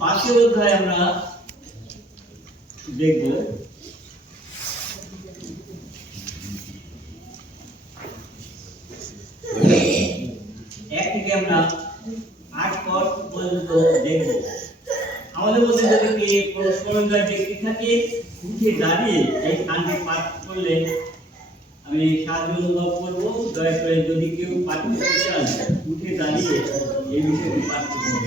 পাশের অধ্যায় আমরা দেখব এক থেকে আমরা 8 পদ পর্যন্ত দেখব। আমাদের মধ্যে যদি কোনো স্মরণকারী ব্যক্তি থাকে উঠে দাঁড়িয়ে এই গানটি পাঠ করলে আমি সাহায্য অনুভব করবো। দয়া করে যদি কেউ পাঠ করতে চান উঠে দাঁড়িয়ে এই বিষয়টি পাঠ করতে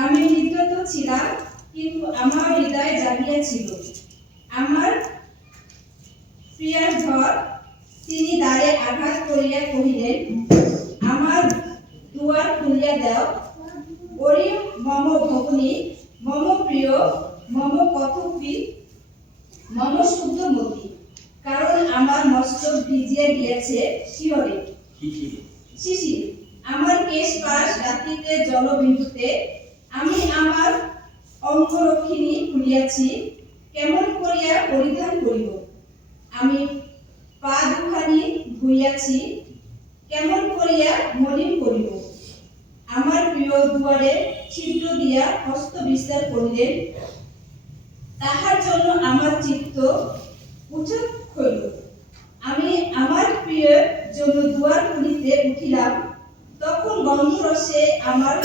আমি নিদ্রিত ছিলাম, কিন্তু আমার হৃদয় জাগিয়া ছিল। আমার প্রিয়ার ঘর তিনি দ্বারে আঘাত করিয়া কহিলেন, আমার দুয়ার খুলিয়া দাও। ওরে মম ভগিনী, মম প্রিয়, মম কথপি, মম শুদ্ধমতি, কারণ আমার মস্তক ভিজিয়া গিয়াছে শিহরে শিশির, আমার কেশ পাশ রাত্রিতে জলবিন্দুতে। আমি আমার অঙ্গরক্ষিণী খুলিয়াছি, কেমন করিয়া পরিধান করিব? আমি পা দুখানি ধুইয়াছি, কেমন করিয়া মলিন করিব? আমার প্রিয় দুয়ারে ছিদ্র দিয়া হস্ত বিস্তার করিলেন, তাহার জন্য আমার চিত্ত উচ্ছ্বাস হইল। আমি আমার প্রিয়ের জন্য দুয়ার খুলিতে উঠিলাম, তখন গন্ধরসে আমার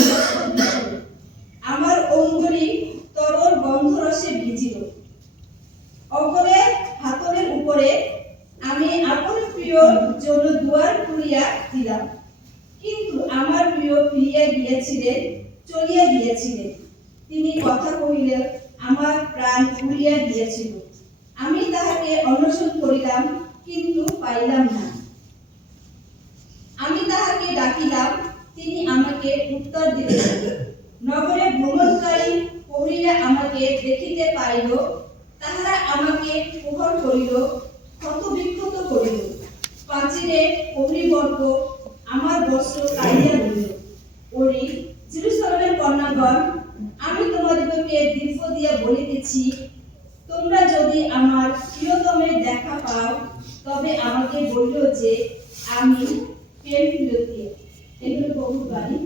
আমার অঙ্গুলি তরল গন্ধরসে ভিজিল। অপরে হাতলের উপরে আমি আপন প্রিয়র জন্য দুয়ার খুলিয়া দিলাম, কিন্তু আমার প্রিয় ফিরিয়া গিয়েছিলেন, চলিয়া গিয়েছিলেন। তিনি কথা কহিলেন, আমার প্রাণ উড়িয়া গিয়েছিল। আমি তাহাকে অন্বেষণ করিলাম, কিন্তু পাইলাম না। আমি তাহাকে ডাকিলাম, তিনি আমাকে উত্তর দিলেন। নগরে ভ্রমণকারী প্রহরীরা আমাকে দেখিতে পাইল, তাহারা আমাকে প্রহর করিল, ক্ষতবিক্ষত করিল। প্রাচীরে প্রহরীবর্গ আমার বস্ত্র কাড়িয়া লইল। ওরে জেরুজালেমের কন্যাগণ, আমি তোমাদিগকে দীর্ঘ দিয়া বলিতেছি, তোমরা যদি আমার প্রিয়তমের দেখা পাও, তবে আমাকে বলিল যে আমি প্রেম প্রিয়তিয়া। এগুলো বহু বাণী।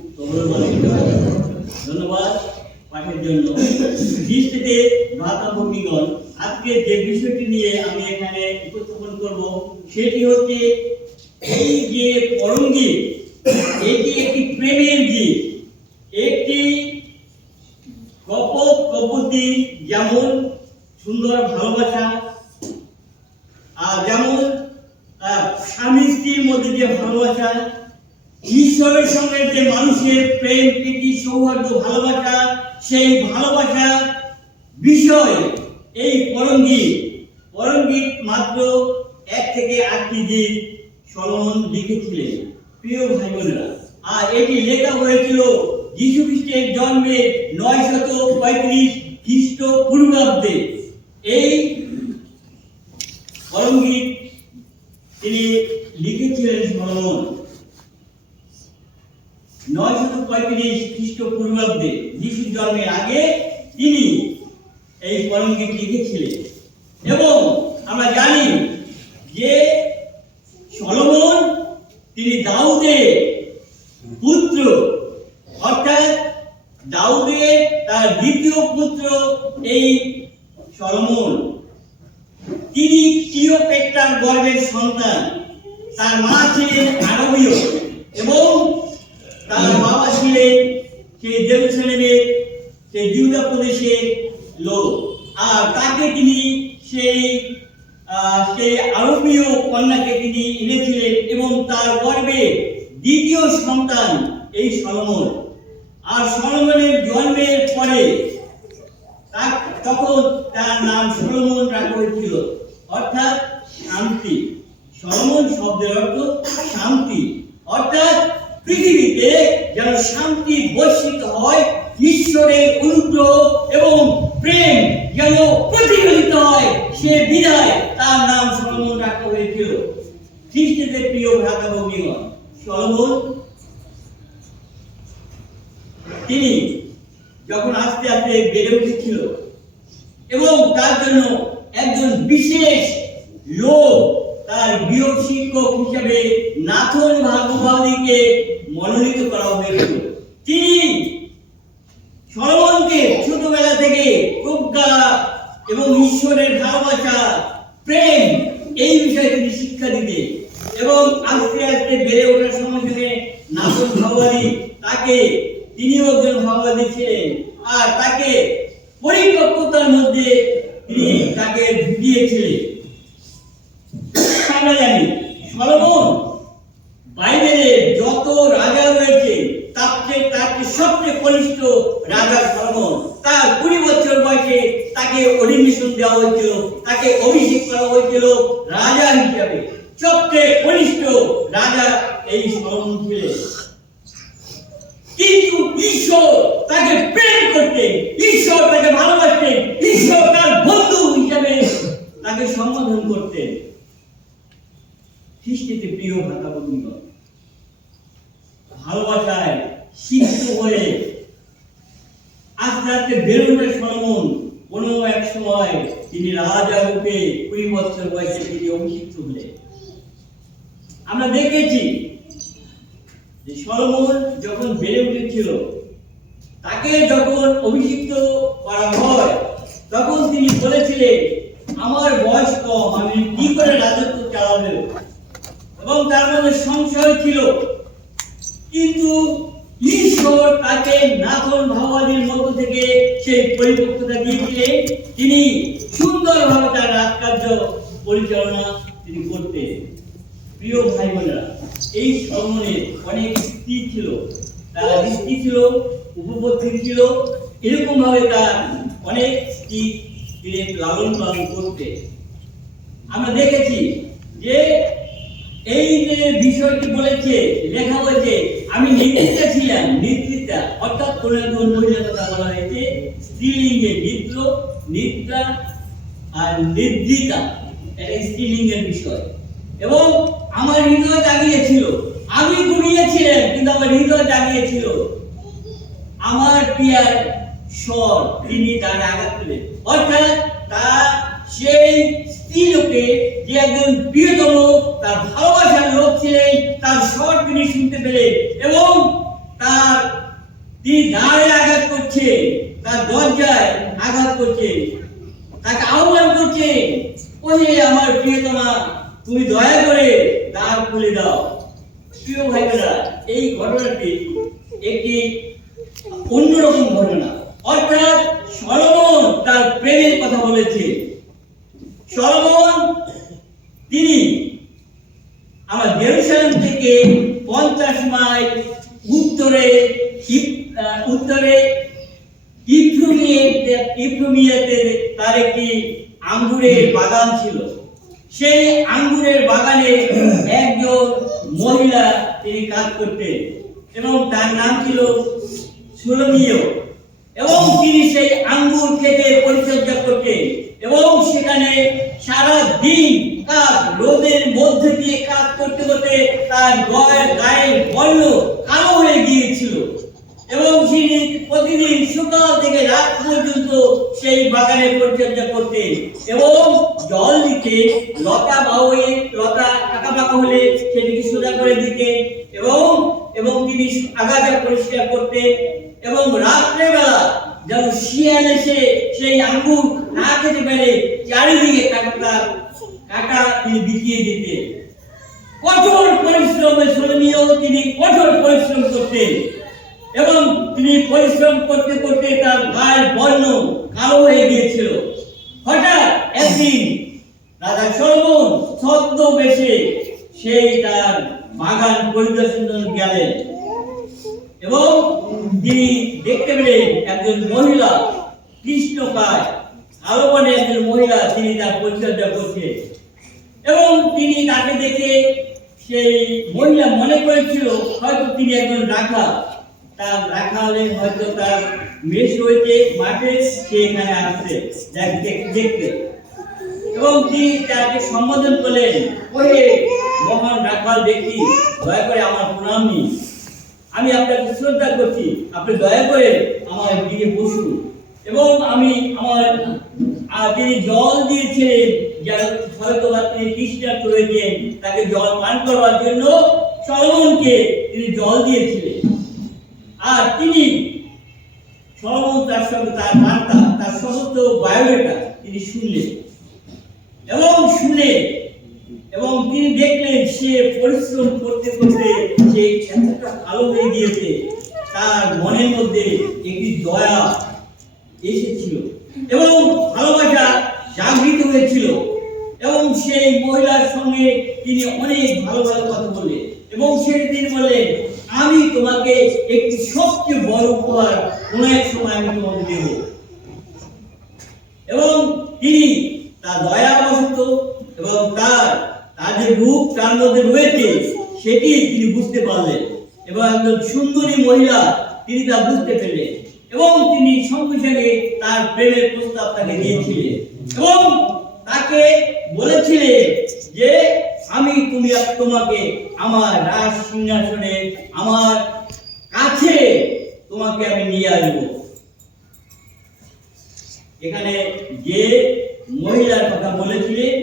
ধন্যবাদ পাঠের জন্য। দৃষ্টিতে ভ্রাতা ভগ্নীগণ, আজকে যে বিষয়টি নিয়ে আমি এখানে উপস্থাপন করব সেটি হচ্ছে এই যে পরম গীত, এটি একটি প্রেমের গীত। একটি কপট কপতি যেমন সুন্দর ভালোবাসা, আর যেমন স্বামী স্ত্রীর মধ্যে যে ভালোবাসা, ঈশ্বরের সঙ্গে যে মানুষের প্রেম প্রীতি সৌহার্দ্য ভালোবাসা, সেই ভালোবাসা বিষয় এই পরম গীত মাত্র 1 থেকে 8টি গীত সলোমন লিখেছিলেন প্রিয় ভাই বোনেরা। আর এটি লেখা হয়েছিল যীশু খ্রিস্টের জন্মের 935 খ্রিস্টপূর্বাব্দে। এই পরম গীত তিনি লিখেছিলেন সলোমন 935 খ্রিস্টপূর্বাব্দে, যিশুর জন্মের আগে তিনি এই পরম গীত লিখেছিলেন। এবং আমরা জানি যে সলোমন তিনি দাউদের পুত্র, অর্থাৎ দাউদের তার দ্বিতীয় পুত্র এই সলোমন। তিনি ক্লিওপেট্রার গর্ভের সন্তান। তার মা ছিলেন আরবীয় এবং তার বাবা ছিলেন সেই জেরুজালেমের, সেই জিহুদা প্রদেশের লোক। আর তাকে তিনি সেই আরবীয় কন্যাকে তিনি এনেছিলেন এবং তার গর্ভে দ্বিতীয় সন্তান এই সলোমন। আর সলোমনের জন্মের পরে তখন তার নাম সলোমন রাখা হয়েছিল, অর্থাৎ শান্তি। সলোমন শব্দের অর্থ শান্তি, অর্থাৎ পৃথিবীতে যেন শান্তি বর্ষিত হয়, ঈশ্বরের অনুগ্রহ এবং প্রেম যেন প্রতিফলিত হয়, সে বিধায় তার নাম সলোমন রাখা হয়েছিল। খ্রিস্টদের প্রিয় ভ্রাতা ভগ্নীগণ, সলোমন তিনি যখন আস্তে আস্তে বেড়ে উঠেছিল এবং তার জন্য একজন বিশেষ লোক তার গৃহ শিক্ষক হিসেবে নাথন ভাগবতীকে মনোনীত করা হয়েছিল। তিনি সলোমনকে ছোটবেলা থেকে প্রজ্ঞা এবং ঈশ্বরের ভালোবাসা, প্রেম এই বিষয়ে তিনি শিক্ষা দিতে এবং আস্তে আস্তে বেড়ে ওঠার সঙ্গে সঙ্গে নাথন ভাগবতী তাকে তিনিও একজন ভাগবতী ছিলেন আর তাকে পরিপক্কতার মধ্যে তিনি তাকে ঢুকিয়েছিলেন। আমরা জানি সলোমন বাইবেলে যত রাজা রয়েছে তার চেয়ে সবচেয়ে কনিষ্ঠ রাজা সলোমন। তার 20 বছর বয়সে তাকে অডিশন দেওয়া হয়েছিল, তাকে অভিষেক করা হয়েছিল রাজা হিসাবে। সবচেয়ে কনিষ্ঠ রাজা এই সলোমন ছিলেন। কিন্তু ঈশ্বর তাকে প্রেম করতেন, ঈশ্বর তাকে ভালোবাসতেন, ঈশ্বর তার বন্ধু হিসাবে তাকে সম্বোধন করতেন। খ্রিস্টতে প্রিয় ভ্রাতা ভগ্নীগণ, ভালোবাসায় সিক্ত হয়ে আস্তে আস্তে বেরোনোর সলোমন কোনো এক সময় তিনি রাজা রূপে 20 বছর বয়সে তিনি অভিষিক্ত হলেন। আমরা দেখেছি যে সলোমন যখন বেড়ে উঠেছিল তাকে যখন অভিষিক্ত করা হয় তখন তিনি বলেছিলেন, আমার বয়স কম, আমি কি করে রাজত্ব চালাবো, এবং তার মধ্যে সংশয় ছিল। কিন্তু ঈশ্বর তাকে নাথন ভাগবতীর মধ্য থেকে সেই পরিপক্কতা দিয়েছিলেন। তিনি সুন্দরভাবে তার রাজকার্য পরিচালনা তিনি করতেন। প্রিয় ভাই বোনেরা, এই সলোমনের অনেক স্ত্রী ছিল, তার স্ত্রী ছিল, উপপত্নী ছিল, এরকম ভাবে তার অনেক স্ত্রী তিনি লালন পালন করতেন। আমরা দেখেছি যে এই যে বিষয়টি বলেছে, লেখা বলছে আমি নিদ্রিতা ছিলাম। নিদ্রিতা অর্থাৎ কোন একজন মহিলার কথা বলা হয়েছে, স্ত্রীলিঙ্গে নিদ্র, নিদ্রা আর নিদ্রিতা, এটা স্ত্রীলিঙ্গের বিষয়। এবং আমার হৃদয় জাগিয়েছিল, আমি ঘুমিয়েছিলাম কিন্তু আমার হৃদয় জাগিয়েছিল। আমার প্রিয়ার স্বর তিনি তার আঘাত পেলেন, অর্থাৎ তার সেই স্ত্রী লোকে যে একজন প্রিয়তম তার ভালোবাসার লোক ছিলেন, তার স্বর তিনি শুনতে পেলেন এবং তার তিনি দ্বারে আঘাত করছে, তার দরজায় আঘাত করছে, তাকে আহ্বান করছে, ওহে আমার প্রিয়তমা, তুমি দয়া করে দ্বার খুলে দাও। প্রিয় ভাইরা, এই ঘটনাটি একটি অন্যরকম ঘটনা। অর্থাৎ সলোমন তার প্রেমের কথা বলেছে। সলোমন তিনি আমার জেরুসালেম থেকে 50 মাইল উত্তরে ইফ্রুমিয়াতে তার একটি আঙ্গুরের বাগান ছিল। সেই আঙ্গুরের বাগানে একজন মহিলা তিনি কাজ করতেন এবং তার নাম ছিল সুলোমিও, এবং তিনি সেই আঙ্গুর খেতে পরিচর্যা করতেন এবং সেখানে সারা দিন কাজ, রোদের মধ্যে দিয়ে কাজ করতে করতে তার গায়ের বর্ণ কালো হয়ে গিয়েছিল এবং তিনি প্রতিদিন সকাল থেকে রাত পর্যন্ত সেই বাগানে পরিচর্যা করতেন এবং জল দিতে, লতা আঁকা বাঁকা হলে সেটিকে সোজা করে দিতেন এবং তিনি আগাছা পরিষ্কার করতেন এবং রাত্রেবেলা যেন শিয়াল এসে সেই আঙ্গুর না খেতে পারে চারিদিকে কাটা তিনি বিছিয়ে দিতেন। কঠোর পরিশ্রমে সলোমিও তিনি কঠোর পরিশ্রম করতেন এবং তিনি পরিশ্রম করতে করতে তার গায়ের বর্ণ কালো হয়ে গিয়েছিল। হঠাৎ একদিন রাজা সলোমন ছদ্মবেশে সেই তার বাগান পরিদর্শন গেলেন এবং তিনি দেখতে পেলেন একজন মহিলা কৃষ্ণকায় কালো বর্ণের একজন মহিলা, তিনি তার পরিচর্যা করছেন এবং তিনি তাকে দেখে সেই মহিলা মনে করেছিল হয়তো তিনি একজন রাখাল। তার রাখালের হয়তো তার মেষ রয়েছে মাঠে, সে এখানে আসছে দেখতে এবং তিনি তাকে সম্বোধন করলেন, ওহে মহান মহান ব্যক্তি, দয়া করে আমার প্রণাম নিন। আমি আপনাকে শ্রদ্ধা করছি, আপনি দয়া করে আমার দিকে বসুন। এবং আমি আমার তিনি জল দিয়েছিলেন, যারা হয়তো বা তিনি তৃষ্ণার্ত হয়েছেন, তাকে জল পান করবার জন্য সলোমনকে তিনি জল দিয়েছিলেন। আর তিনি সলোমন তার সঙ্গে তার বার্তা, তার সমস্ত বায়োডাটা তিনি শুনলেন এবং শুনে এবং তিনি দেখলেন সে পরিশ্রম করতে করতে সে এতটা ভালো হয়ে গিয়েছে, তার মনের মধ্যে একটি দয়া এসেছিল এবং ভালোবাসা জাগৃত হয়েছিল এবং সেই মহিলার সঙ্গে তিনি অনেক ভালো ভালো কথা বললেন এবং সেটা তিনি বললেন, আমি তোমাকে একটি সবচেয়ে বড় উপহার কোন এক সময় আমি তোমাকে দেব। এবং তিনি তার দয়াবশত এবং তার যে রূপ তার মধ্যে রয়েছে সেটি তিনি বুঝতে পারলেন এবং একজন সুন্দরী মহিলা তিনি তা বুঝতে পেলেন এবং তিনি সঙ্গে সঙ্গে তার প্রেমের প্রস্তাব তাকে দিয়েছিলেন এবং তাকে বলেছিলেন যে আমি তোমাকে আমার রাজ সিংহাসনে আমার কাছে তোমাকে আমি নিয়ে আসবো। এখানে যে মহিলার কথা বলেছিলেন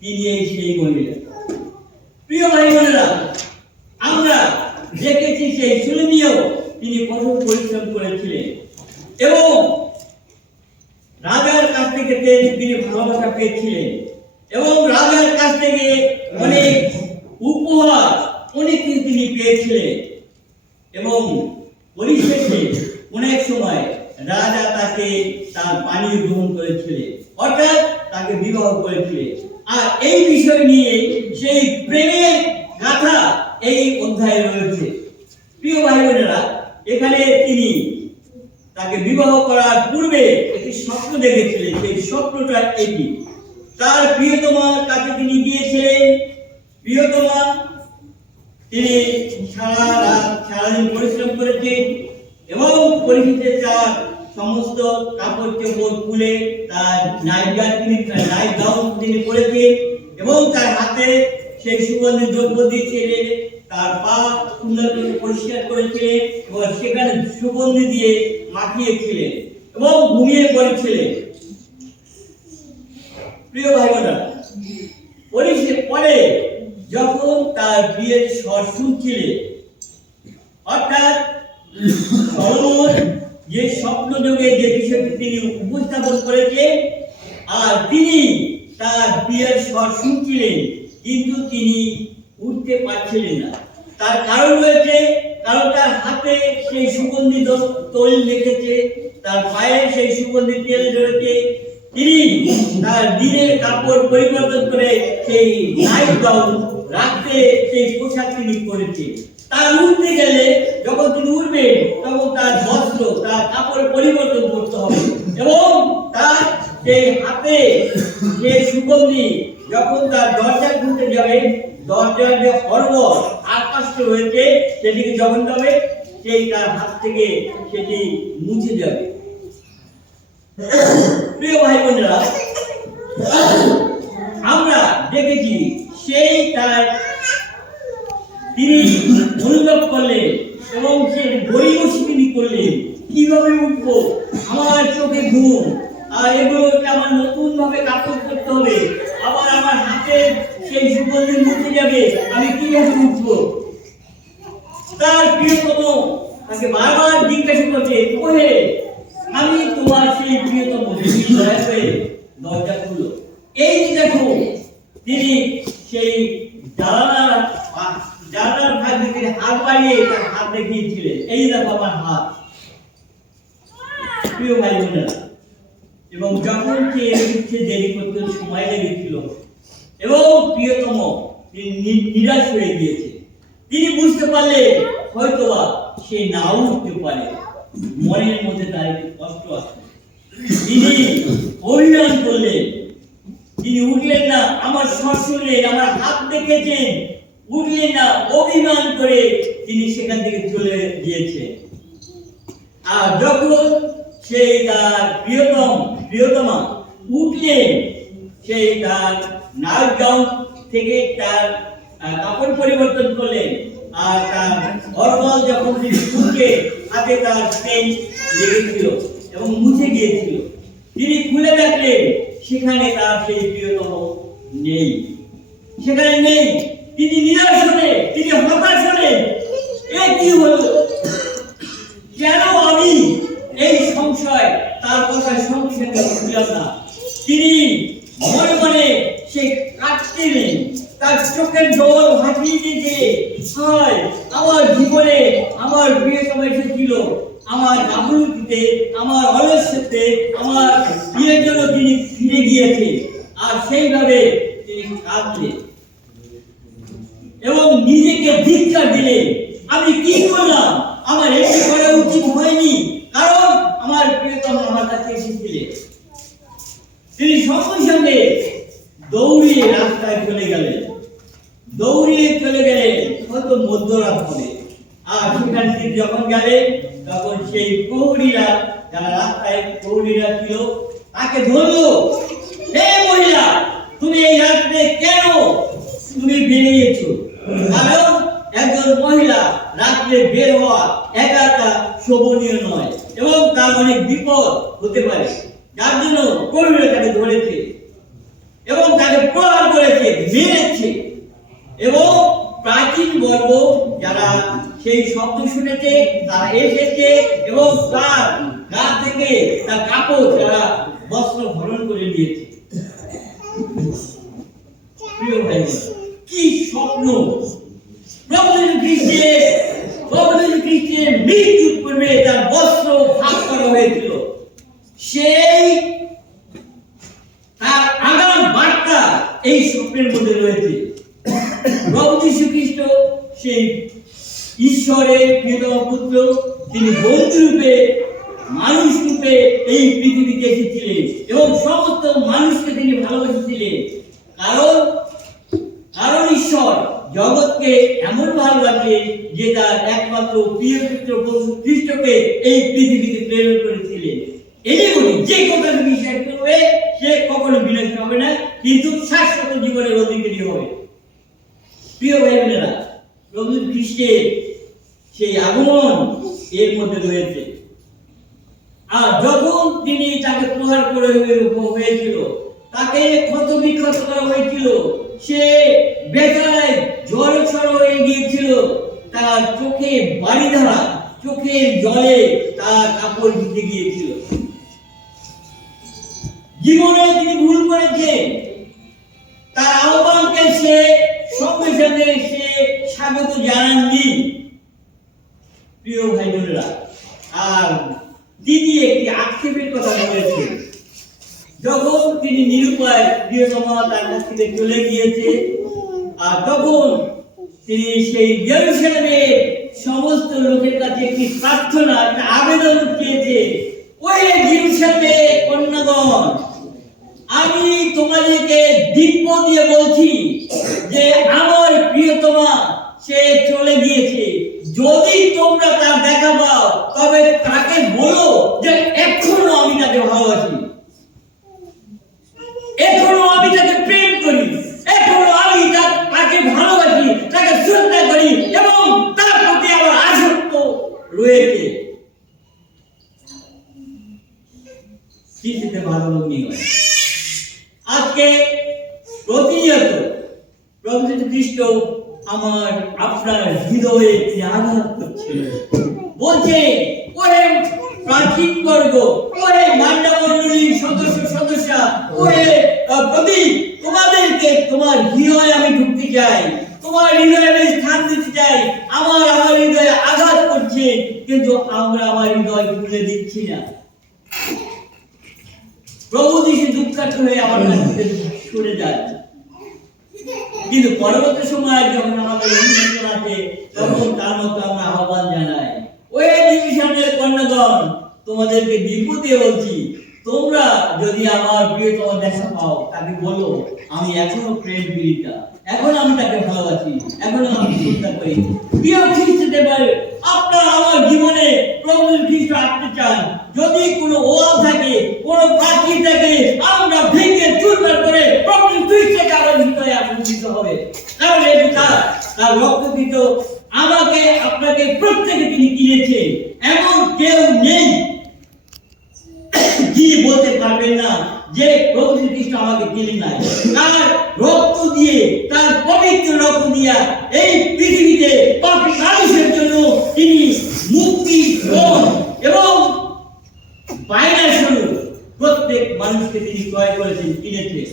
তিনি সেই মহিলা। প্রিয় ভাই বোনেরা, আমরা দেখেছি সেই সুলেমিও তিনি কঠোর পরিশ্রম করেছিলেন এবং রাজার কাছ থেকে তিনি ভালোবাসা পেয়েছিলেন এবং রাজার কাছ থেকে অনেক উপহার অনেক কিছু তিনি পেয়েছিলেন এবং পরিশেষে অনেক সময় রাজা তাকে তার পানীয় গ্রহণ করেছিলেন, অর্থাৎ তাকে বিবাহ করেছিলেন। আর এই বিষয় নিয়ে সেই প্রেমের গাথা এই অধ্যায়ে রয়েছে। প্রিয় ভাই বোনেরা, এখানে তিনি তাকে বিবাহ করার পূর্বে একটি স্বপ্ন দেখেছিলেন। সেই স্বপ্নটা এটি, তার প্রিয়তমার কাছে তিনি গিয়েছিলেন। প্রিয়তমা তিনি সারাদিন পরিশ্রম করেছেন এবং পরিহিতে তার সমস্ত কাপড় চোপড় খুলে তার নাইট গাউন তিনি পরেছেন এবং তার হাতে সেই সুগন্ধি দ্রব্য দিয়েছিলেন, তার পা সুন্দর করে পরিষ্কার করেছিলেন এবং সেখানে সুগন্ধি দিয়ে মাখিয়েছিলেন এবং ঘুমিয়ে পড়েছিলেন। প্রিয় ভাই বোনেরা, পরে যখন তার বিয়ের স্বর শুনছিলেন, অর্থাৎ সলোমন যে স্বপ্ন যোগে যে বিষয়টি তিনি উপস্থাপন করেছেন আর তিনি তার বিয়ের স্বর শুনছিলেন, কিন্তু তিনি উঠতে পারছিলেন না। তার কারণ রয়েছে, কারণ তার হাতে সেই সুগন্ধি তৈল লেগেছে, তার পায়ে সেই সুগন্ধি তেল রয়েছে। তিনি তার দিনের কাপড় পরিবর্তন করে সেই নাইট গাউন রাখতে সেই পোশাক তিনি করেছে। তার উঠতে গেলে যখন তিনি উঠবে তখন তার বস্ত্র তার কাপড় পরিবর্তন করতে হবে এবং তার সেই হাতে যে সুগন্ধি যখন তার দরজা খুলতে যাবে, দরজার যে হরবর আকাশটা রয়েছে সেটিকে যখন যাবে সেই তার হাত থেকে সেটি মুছে যাবে। প্রিয় ভাই বোনেরা, আমরা দেখেছি সেই তিনি অনুভব করলেন এবং সে গরিবসী তিনি করলেন, কিভাবে উঠবো, আমার চোখে ঘুম, আর এগুলোকে আমার নতুন ভাবে কাপড় করতে হবে, আবার আমার হাতে সেই সুগন্ধি মুছে যাবে, আমি কিভাবে উঠবো। তার প্রিয়তম তাকে বারবার জিজ্ঞাসা করছে, ওহে আমি তোমার সেই প্রিয়তম, দয়া করে দরজা খুলো। এই যে দেখো, তিনি সেই জানালার ভাগ থেকে হাত বাড়িয়ে তার হাত দেখিয়েছিলেন, এই দেখো আমার হাত। প্রিয় ভাই বোনেরা, এবং যখন সে দেরি করতে সময় লেগেছিল এবং প্রিয়তম তিনি নিরাশ হয়ে গিয়েছে, তিনি বুঝতে পারলেন হয়তোবা সে নাও উঠতে পারে, মনের মধ্যে তার একটু কষ্ট আছে। তিনি অভিমান করলেন, তিনি উঠলেন না, আমার স্বর শুনলেন, আমার হাত দেখেছেন, উঠলেন না, অভিমান করে তিনি সেখান থেকে চলে গিয়েছেন। আর যখন সেই তার প্রিয়তমা উঠলেন, সেই তার নাইট গাউন থেকে তার কাপড় পরিবর্তন করলেন, আর তার হরমল যখন তিনি খুলকে হাতে তার পেন লেগেছিল এবং মুছে গিয়েছিল, তিনি খুলে দেখলেন সেখানে তার সেই প্রিয়তম নেই, সেখানে নেই। তিনি নিরাশ হলেন, তিনি হতাশ হলেন, এ কি হলো, কেন আমি এই সংশয় তার কথা সঙ্গে সঙ্গে বুঝলাম না। তিনি মনে মনে সে কাঁদছিলেন, তার চোখের জল ভাসিয়ে দিতে, হয় আমার জীবনে আমার প্রিয়তম এসেছিল, আমার গাফলতিতে, আমার অলস্যতে, আমার বিয়ের জন্য তিনি ফিরে গিয়েছে। আর সেইভাবে তিনি কাঁদলেন এবং নিজেকে ধিক্কার দিলেন, আমি কি করলাম, আমার এটি করা উচিত হয়নি, কারণ আমার প্রিয়তম আমার কাছে এসেছিলেন। তিনি সঙ্গে সঙ্গে দৌড়িয়ে রাস্তায় চলে গেলেন, হয়তো মধ্যরাত হবে। আর সেখান থেকে যখন গেলেন তখন সেই প্রহরীরা, যারা রাস্তায় প্রহরীরা ছিল, তাকে ধরলো, হে মহিলা, তুমি এই রাত্রে কেন তুমি বেরিয়েছো? কারণ একজন মহিলা রাত্রে বের হওয়া একা একা শোভনীয় নয় এবং তার অনেক বিপদ হতে পারে, যার জন্য প্রহরীরা তাকে ধরেছে এবং তাকে প্রহার করেছে, মেরেছে। এবং প্রাচীন বর্গ যারা সেই শব্দ শুনেছে তারা এসেছে এবং তার গা থেকে তার কাপড় তারা বস্ত্র হরণ করে নিয়েছে। প্রিয় ভাই, কি স্বপ্ন! প্রভু খ্রিস্টের মৃত্যুর পূর্বে তার বস্ত্র ভাগ করা হয়েছিল, সেই তার আগাম বার্তা এই স্বপ্নের মধ্যে রয়েছে। প্রভু যীশু খ্রিস্ট সেই ঈশ্বরের প্রিয়তম পুত্র, তিনি বন্ধু রূপে, মানুষ রূপে এই পৃথিবীতে এসেছিলেন এবং সমস্ত মানুষকে তিনি ভালোবেসেছিলেন। কারণ ঈশ্বর জগৎকে এমন ভালোবাসে যে তার একমাত্র প্রিয় পুত্র প্রভু খ্রিস্টকে এই পৃথিবীতে প্রেরণ করেছিলেন। এই বলি, যে কথা বিশ্বাস করবে সে কখনো বিনাশ হবে না, কিন্তু শাশ্বত জীবনের অধিকারী হবে। প্রিয় ভাই বোনেরা, প্রভু খ্রিস্টের সেই আগমন এর মধ্যে রয়েছে। আর যখন তিনি তাকে প্রহার করে হয়েছিল, তাকে ক্ষত বিক্ষত করা হয়েছিল, সে বেচারায় জলছল হয়ে গিয়েছিল, তার চোখে বাড়ি ধরা, চোখের জলে তার কাপড় ভিজে গিয়েছিল। জীবনে তিনি ভুল করেছেন, তার আহ্বানকে সে সঙ্গে সঙ্গে সে স্বাগত জানাননি। প্রিয় ভাই বোনেরা, আর তিনি একটি আক্ষেপের কথা বলেছেন, যখন তিনি নিরুপায় প্রিয়তম তার কাছ থেকে চলে গিয়েছে, আর তখন তিনি সেই জেরুজালেমের সমস্ত লোকের কাছে একটি প্রার্থনা, একটা আবেদন চেয়েছে, ওই জেরুজালেমের কন্যাগণ, আমি তোমাদেরকে দিব্য দিয়ে বলছি যে আমার প্রিয়তমা সে চলে গিয়েছে, যদি তোমরা তার দেখা পাও তবে তাকে বলো যে এখনো আমি তাকে ভালোবাসি, এখনো আমি তাকে প্রেম করি, এখনো আমি তাকে ভালোবাসি, তাকে শ্রদ্ধা করি এবং তার প্রতি আমার আসক্ত রয়েছে। কিছুতে ভালো মনে হয়। আজকে প্রতিনিয়ত প্রভু যীশু খ্রিস্ট আমার আপনার হৃদয়ে আঘাত করছে, বলছে, ওরে প্রাচীন বর্গ, ওরে মান্ডামণ্ডলীর সদস্যা, ওরে প্রদীপ, তোমাদেরকে তোমার হৃদয়ে আমি ঢুকতে চাই, তোমার হৃদয়ে আমি স্থান দিতে চাই। আমার হৃদয়ে আঘাত করছে, কিন্তু আমরা আমার হৃদয় খুলে দিচ্ছি না। প্রভু যীশু দুঃখার্থ হয়ে আমার কাছ থেকে সরে যাচ্ছে, কিন্তু পরবর্তী সময় যখন আমাদের অনুষ্ঠান আছে তখন তার মতো আমরা আহ্বান জানাই, ওই ডিভিশনের কন্যাগণ, তোমাদেরকে দিব্য দিয়ে বলছি, তোমরা যদি আমার প্রিয়তম দেখা পাও তাকে বলো আমি এখনো প্রেম পীড়িতা, এখন আমি তাকে ভালোবাসি, এখনো আমি চিন্তা করি। প্রিয় খ্রিস্টদেব, আপনার আমার জীবনে প্রভু খ্রিস্ট আসতে চান। যদি কোনো ওয়াল থাকে, কোনো প্রাচীর থাকে, আমরা ভেঙে চুরমার করে প্রভু খ্রিস্টকে আমার হৃদয়ে আকর্ষিত হবে। কারণ এটি তার রক্ত দিত আমাকে আপনাকে প্রত্যেকে তিনি কিনেছে। এমন কেউ নেই যিনি বলতে পারবেন না যে প্রভু খ্রিস্ট আমাকে কিনে নাই। তার রক্ত দিয়ে, তার পবিত্র রক্ত দিয়া এই পৃথিবীতে পাপী মানুষের জন্য তিনি মুক্তি এবং বাইনা স্বরূপ প্রত্যেক মানুষকে তিনি ক্রয় করেছেন, কিনেছেন।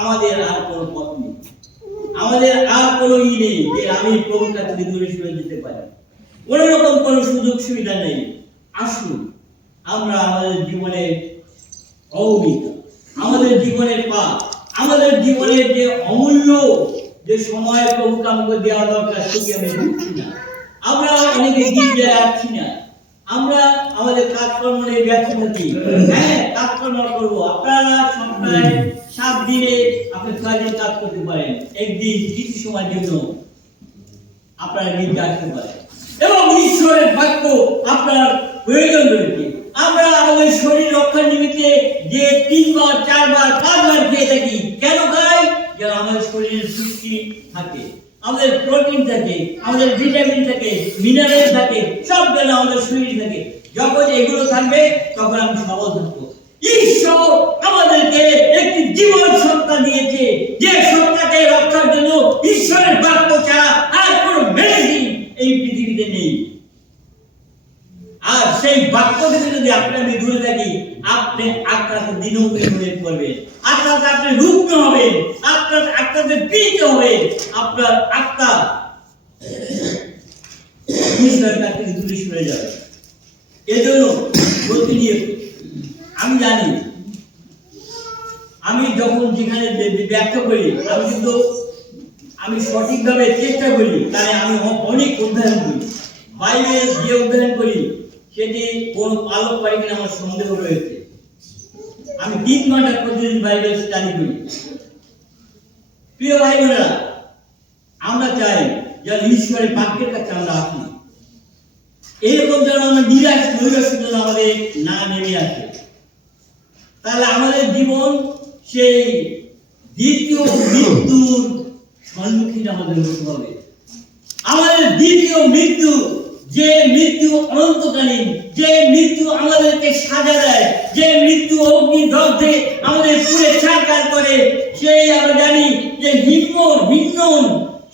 আমাদের আর কোনো পথ নেই, আমাদের আর কোনো নেই যে আমি প্রভুর কাছ থেকে দূরে সরে যেতে পারি। কোন রকম কোনো সুযোগ সুবিধা নেই। আসুন আমরা আমাদের জীবনের অবহিত, আমাদের জীবনের পাপ, আমাদের জীবনের যে অমূল্য যে সময় প্রভুকে আমাকে দেওয়া দরকার সেটি আমি দিচ্ছি না। আমরা অনেকে গির্জায় আসছি না, আমরা আমাদের কাজকর্ম নিয়ে ব্যস্ত থাকি। হ্যাঁ, কাজকর্ম করবো। আপনারা সপ্তাহে 7 দিনে আপনি 6 দিন কাজ করতে পারেন, একদিন কিছু সময়ের জন্য আপনারা গির্জা আসতে পারেন এবং ঈশ্বরের বাক্য আপনার প্রয়োজন রয়েছে। আমরা আমাদের শরীর রক্ষার নিমিত্তে যে 3 বার 4 বার 5 বার খেয়ে থাকি, কেন খাই? যেন আমাদের শরীরের শক্তি থাকে, আমাদের প্রোটিন থাকে, আমাদের ভিটামিন থাকে, মিনারেল থাকে, সব যেন আমাদের শরীরে থাকে। যখন এগুলো থাকবে তখন আমি সবল থাকবো। ঈশ্বর আমাদেরকে একটি জীবন সত্তা দিয়েছে, যে সত্তাকে রক্ষার জন্য ঈশ্বরের বাক্য ছাড়া আর কোনো মেডিসিন এই পৃথিবীতে নেই। আর সেই বাক্য থেকে যদি আমি দূরে থাকি, আপনি আত্মাতে দিনমজুরি হয়ে পড়বেন, আত্মাতে আপনি রুগ্ন হবেন, আত্মাতে পীড়িত হবেন, আপনার আত্মা ঈশ্বরের কাছ থেকে দূরে সরে যাবে। এজন্য প্রতিনিয়ত আমি জানি, আমি যখন যেখানে ব্যাখ্যা করি আমি সঠিকভাবে চেষ্টা করি, তাই আমি অনেক অধ্যয়ন করি। বাইবেল যে অধ্যয়ন করি সেটি কোন পালক পারি কিনা আমার সন্দেহ রয়েছে। আমি 3 ঘন্টা প্রতিদিন বাইবেল স্টাডি করি। প্রিয় ভাই বোনেরা, আমরা চাই যেন ঈশ্বরের বাক্যের কাছে আমরা আসি, এরকম যেন আমরা নিরাশ নৈরাশ্য যেন আমাদের না নেমে আসে। তাহলে আমাদের জীবন সেই দ্বিতীয় মৃত্যুর সম্মুখীন আমাদের হতে হবে। আমাদের দ্বিতীয় মৃত্যু, যে মৃত্যু অনন্তকালীন, যে মৃত্যু আমাদেরকে সাজা দেয়, যে মৃত্যু অগ্নিদগ্ধে আমাদের পুরে ছারখার করে, সেই আমরা জানি যে হিন্নন,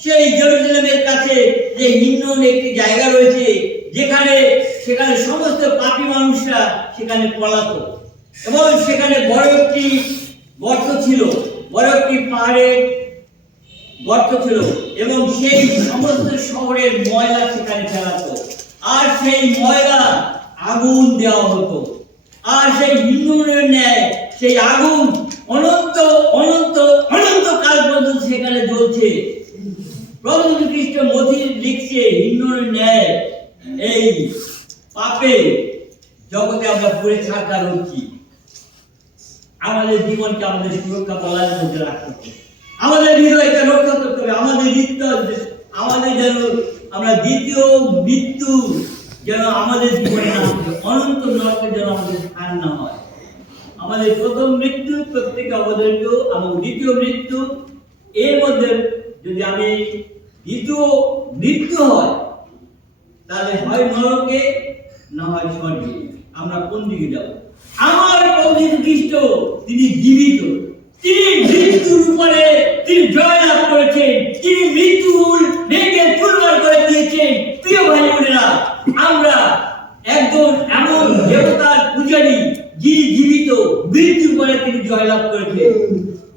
সেই জেরুজালেমের কাছে যে হিন্নন একটি জায়গা রয়েছে, সেখানে সমস্ত পাপী মানুষরা সেখানে পলাতো এবং সেখানে বড় একটি গর্ত ছিল, বড় একটি পাহাড়ে গর্ত ছিল এবং সেই সমস্ত শহরের ময়লা সেখানে ফেলাতো, আর সেই ময়লা আগুন দেওয়া হতো, আর সেই হিন্দুদের ন্যায় সেই আগুন অনন্ত অনন্ত অনন্ত কাল পর্যন্ত সেখানে জ্বলছে। প্রভু খ্রিস্ট মথির লিখছে, হিন্দুদের ন্যায় এই পাপে জগতে আমরা পুরে ছাড়কার হচ্ছি। আমাদের জীবনকে আমাদের সুরক্ষা বলার মধ্যে রাখতে হবে, আমাদের হৃদয়কে রক্ষা করতে হবে, আমাদের যেন আমরা দ্বিতীয় মৃত্যু যেন আমাদের জীবনে না আসে, অনন্ত নরকে যেন আমাদের স্থান না হয়। আমাদের প্রথম মৃত্যু প্রত্যেকে অবধারিত এবং দ্বিতীয় মৃত্যু, এর মধ্যে যদি আমি দ্বিতীয় মৃত্যু হয় তাহলে হয় নরকে না হয় স্বর্গে। আমরা কোন দিকে যাব? আমার প্রভু খ্রিস্ট তিনি জীবিত, তিনি মৃত্যুর উপরে তিনি জয়লাভ করেছেন, তিনি মৃত্যুর ভেঙে চুরমার করে দিয়েছেন। প্রিয় ভাই বোনেরা, আমরা একজন এমন দেবতার পূজারী যিনি জীবিত, মৃত্যুর পরে তিনি জয়লাভ করেছেন।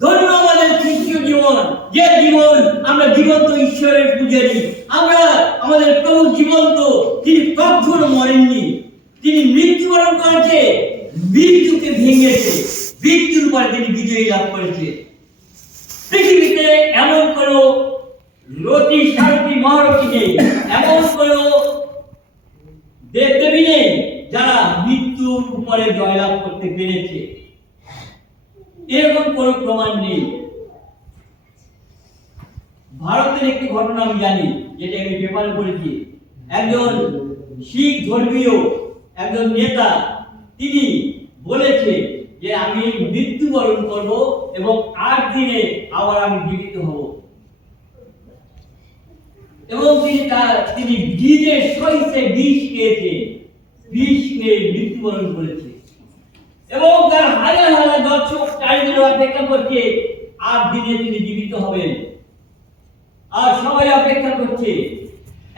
ধন্য আমাদের খ্রিস্টীয় জীবন, যে জীবন আমরা জীবন্ত ঈশ্বরের পূজারী। আমরা আমাদের প্রভু জীবন্ত, তিনি কখনো মরেননি, তিনি মৃত্যুবরণ করেছে, মৃত্যুকে ভেঙেছে, মৃত্যুর পরে তিনি বিজয়ী লাভ করেছে। পৃথিবীতে এমন কোন রতি সারথি মহারথী নেই, এমন কোন দেবদেবী নেই যারা মৃত্যুর উপরে জয়লাভ করতে পেরেছে, এরকম কোন প্রমাণ নেই। ভারতের একটি ঘটনা আমি জানি, যেটা আমি পেপারে পড়েছি। একজন শিখ ধর্মীয় একজন নেতা তিনি বলেছে যে আমি মৃত্যুবরণ করব এবং 8 দিনে আবার আমি জীবিত হব। এবং তিনি বীজের সহিতে বিষ খেয়েছে, বিষ খেয়ে মৃত্যুবরণ করেছে এবং তার হাজার হাজার দর্শক চারিদিকে অপেক্ষা করছে আর দিনে তিনি জীবিত হবেন। আর সবাই অপেক্ষা করছে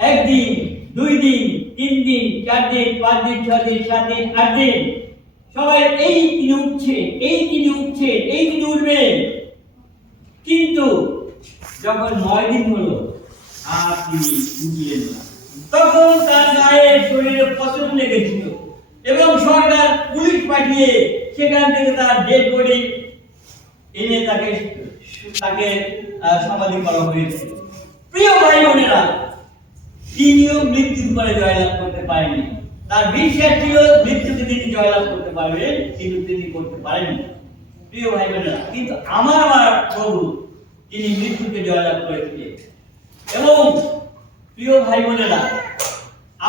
একদিন, 2 দিন, 3 দিন, 4 দিন, 5 দিন, 6 দিন, 7 দিন, 8 দিন, সবাই এই তিনি উঠছে, এই তিনি উঠছে, এই তিনি উঠবেন। কিন্তু যখন 9 দিন হলো আর তিনি উঠলেন না, তখন তার গায়ে শরীরে পচন লেগেছিল এবং সরকার পুলিশ পাঠিয়ে সেখান থেকে তার ডেড বডি এনে তাকে সমাধি করা হয়েছিল। প্রিয় ভাই বোনেরা, তিনিও মৃত্যুর পরে জয়লাভ করতে পারেননি। তার বিশ্বাস ছিল মৃত্যুকে তিনি জয়লাভ করতে পারবেন, কিন্তু তিনি করতে পারেননি। প্রিয় ভাই বোনেরা, কিন্তু আমার প্রভু তিনি মৃত্যুকে জয়লাভ করেছিলেন। এবং প্রিয় ভাই বোনেরা,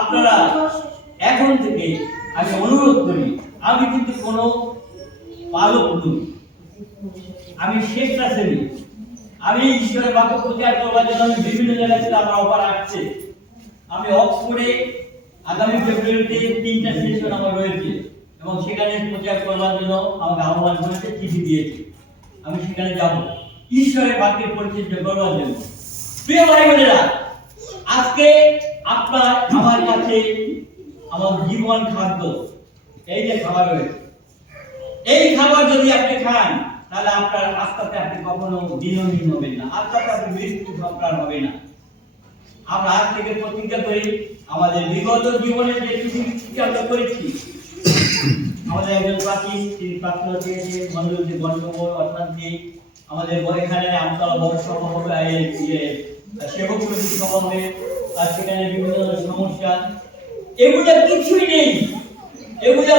আপনারা এখন থেকে আমি অনুরোধ করি, আমি কিন্তু কোনো বালক নই, আমি স্বেচ্ছাসেবী। আমি ঈশ্বরের বাক্য প্রচার করবার জন্য আমি বিভিন্ন জায়গা থেকে আমার অফার আসছে। আমি অক্সফোর্ডে আগামী ফেব্রুয়ারিতে 3টা সেশন আমার রয়েছে এবং সেখানে প্রচার করবার জন্য আমাকে আহ্বান করেছে, চিঠি দিয়েছে। আমি সেখানে যাব ঈশ্বরের বাক্যের পরিচর্যা করবার জন্য। প্রিয় ভাই বোনেরা, আজকে আপনার আমার কাছে আমার জীবন খাদ্য, এই যে খাবার রয়েছে, এই খাবার যদি আপনি খান তাহলে আপনার আস্তে আপনি কখনো দিনহীন হবেন না, আস্তে আপনি মৃত্যু আপনার হবে না। আমরা আজ থেকে প্রতিজ্ঞা করি, আমাদের বিগত জীবনে যে কিছু আমরা করেছি, আমাদের একজন প্রাচীন তিনি প্রার্থনা চেয়েছে মন্দির গণ্ডগোল অর্থাৎ যে আমাদের এখানে আমতলা বড় সভা হবে, সেবক সমিতি সভা হবে, আর সেখানে বিভিন্ন সমস্যা, এগুলো কিছুই নেই। এগুলো